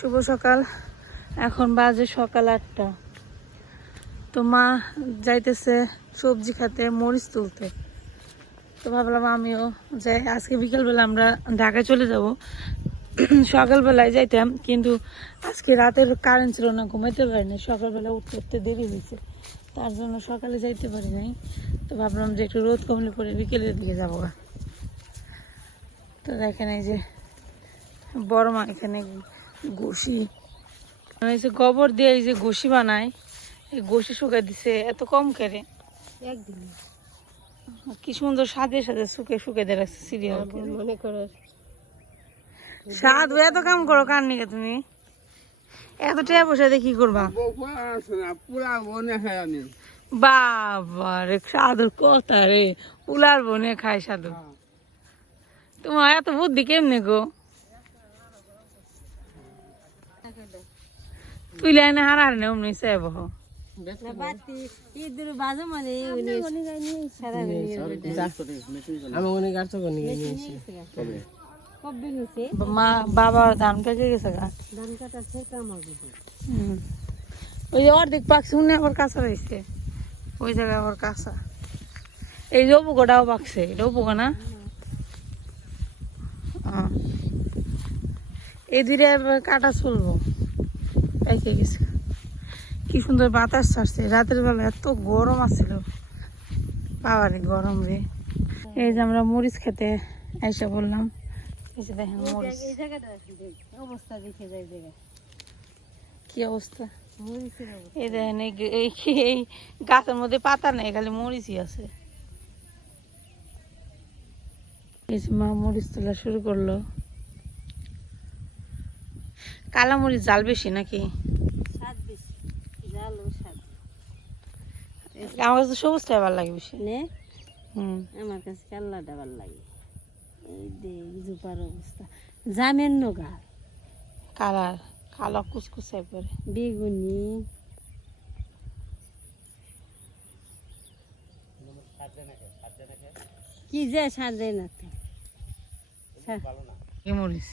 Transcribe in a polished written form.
শুভ সকাল। এখন বাজে সকাল 8টা। তো মা যাইতেছে সবজি খাতে, মরিচ তুলতে। তো ভাবলাম আমিও যাই। আজকে বিকেলবেলা আমরা ঢাকায় চলে যাব। সকালবেলায় যাইতাম, কিন্তু আজকে রাতের কারেন্ট ছিল না, ঘুমাইতে পারিনি। সকালবেলা উঠতে উঠতে দেরি হয়েছে, তার জন্য সকালে যাইতে পারি নাই। তো ভাবলাম যে একটু রোদ কমলে পরে বিকেলের দিকে যাবো। তো দেখেন এই যে বড় মা এখানে ঘষি, এই যে গোবর দিয়ে এই যে ঘষি বানায়, এই ঘষি শুকাই দিছে। এত কম করে একদিন কি সুন্দর সাজে সাজে শুকে দিয়ে রাখছে সিরিয়াল মনে করো। সাধু এত কাম করো কার নিকে তুমি? এত টাকা পয়সা দিয়ে কি করবা? বাবা রে, সাধুর কথা রে, পুলার বনে খায় সাধু। তোমার এত বুদ্ধি কেমনে গো? তুই লাইনে হারার নেই অমনি চাইব। বাবা ধান পেকে গেছে গা, ওই যে অর্ধেক পাকছে, উনি আবার কাঁচা রয়েছে, ওই জায়গায় আবার কাঁচা। এই যে উপকোটাও পাকছে, এটা উপকো না? এই ধীরে কাটা চলবো, পেকে গেছে। কি সুন্দর বাতাস ছাড়ছে। রাতের বেলা এত গরম আছিল, বাবারে গরম রে। এই যে আমরা মরিচ খেতে আইসা বললাম, এই যে দেখেন মরিচ কি অবস্থা। এই দেখেন এই গাছের মধ্যে পাতা নেই, খালি মরিচই আছে। এই যে মা মরিচ তোলা শুরু করলো। কালা মরিচ জাল বেশি নাকি? আমার কাছে সবুজটা ভালো লাগে বেশি। আমার কাছে কাল্লাটা ভালো লাগে। এই জুপার অবস্থা, জামের নগা কালার, কালো কুচকুচে করে বেগুনি। কি যে সাজে না তো মরিচ